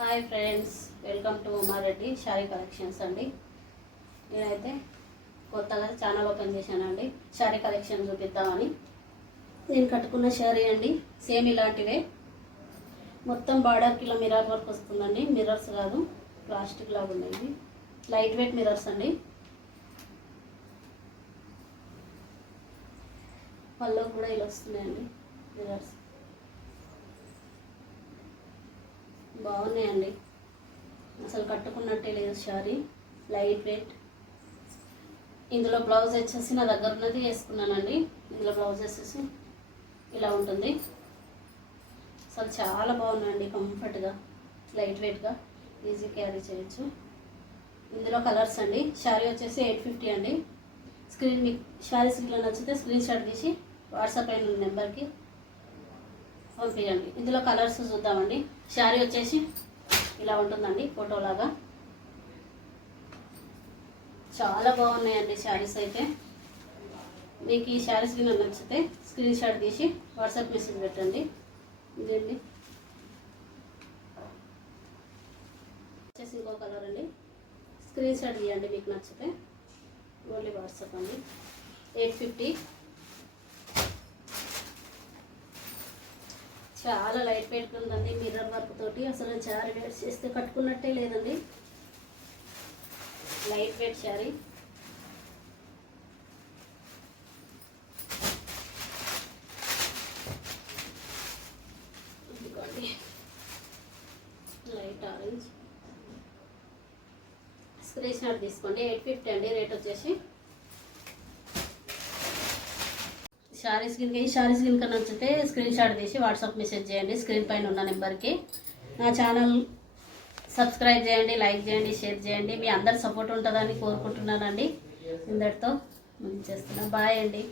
Hi friends, welcome to Umareddy sari collections అండి. నేనైతే కొత్తగా ఛానల్ ఓపెన్ చేశానండి. శారీ కలెక్షన్ చూపిద్దామని. నేను కట్టుకున్న శారీ అండి, సేమ్ ఇలాంటివే. మొత్తం బార్డర్కి ఇలా మిర్రర్ వర్క్ వస్తుందండి. మిర్రర్స్ కాదు, ప్లాస్టిక్ లాగా ఉన్నాయి. లైట్ వెయిట్ మిర్రర్స్ అండి. పళ్ళు కూడా ఇలా వస్తున్నాయండి మిర్రర్స్. బాగున్నాయండి, అసలు కట్టుకున్నట్టే లేదు శారీ. Light weight. ఇందులో బ్లౌజ్ వచ్చేసి నా దగ్గర ఉన్నది వేసుకున్నానండి. ఇందులో బ్లౌజ్ వచ్చేసి ఇలా ఉంటుంది. అసలు చాలా బాగుందండి, కంఫర్ట్గా, లైట్ వెయిట్గా, ఈజీ క్యారీ చేయొచ్చు. ఇందులో కలర్స్ అండి. శారీ వచ్చేసి 850 అండి. మీకు శారీ స్క్రీన్లో నచ్చితే స్క్రీన్ షాట్ తీసి వాట్సాప్ అయిన నెంబర్కి పంపించండి. ఇందులో కలర్స్ చూద్దామండి. శారీ వచ్చేసి ఇలా ఉంటుందండి, ఫోటోలాగా. చాలా బాగున్నాయండి శారీస్ అయితే. మీకు ఈ శారీస్ కింద నచ్చితే స్క్రీన్ షాట్ తీసి వాట్సాప్ మెసేజ్ పెట్టండి. ఇదండి వచ్చేసి ఇంకో కలర్ అండి. స్క్రీన్ షాట్ తీయండి మీకు నచ్చితే. ఓన్లీ వాట్సాప్ అండి. 850. చాలా లైట్ వెయిట్ ఉందండి, మిర్రర్ వర్క్ తోటి. అసలు శారీ వేర్ చేస్తే కట్టుకున్నట్టే లేదండి. Light weight sari. ఇదిగోండి లైట్ ఆరెంజ్. స్క్రీన్ షాట్ తీసుకోండి. 850 అండి రేట్ వచ్చేసి. శారీస్ కనుక నచ్చితే స్క్రీన్ షాట్ తీసి వాట్సాప్ మెసేజ్ చేయండి స్క్రీన్ పైన ఉన్న నెంబర్కి. నా ఛానల్ సబ్స్క్రైబ్ చేయండి, లైక్ చేయండి, షేర్ చేయండి. మీ అందరి సపోర్ట్ ఉంటుందని కోరుకుంటున్నానండి. ఇందరితో చేస్తున్నా. బాయ్ అండి.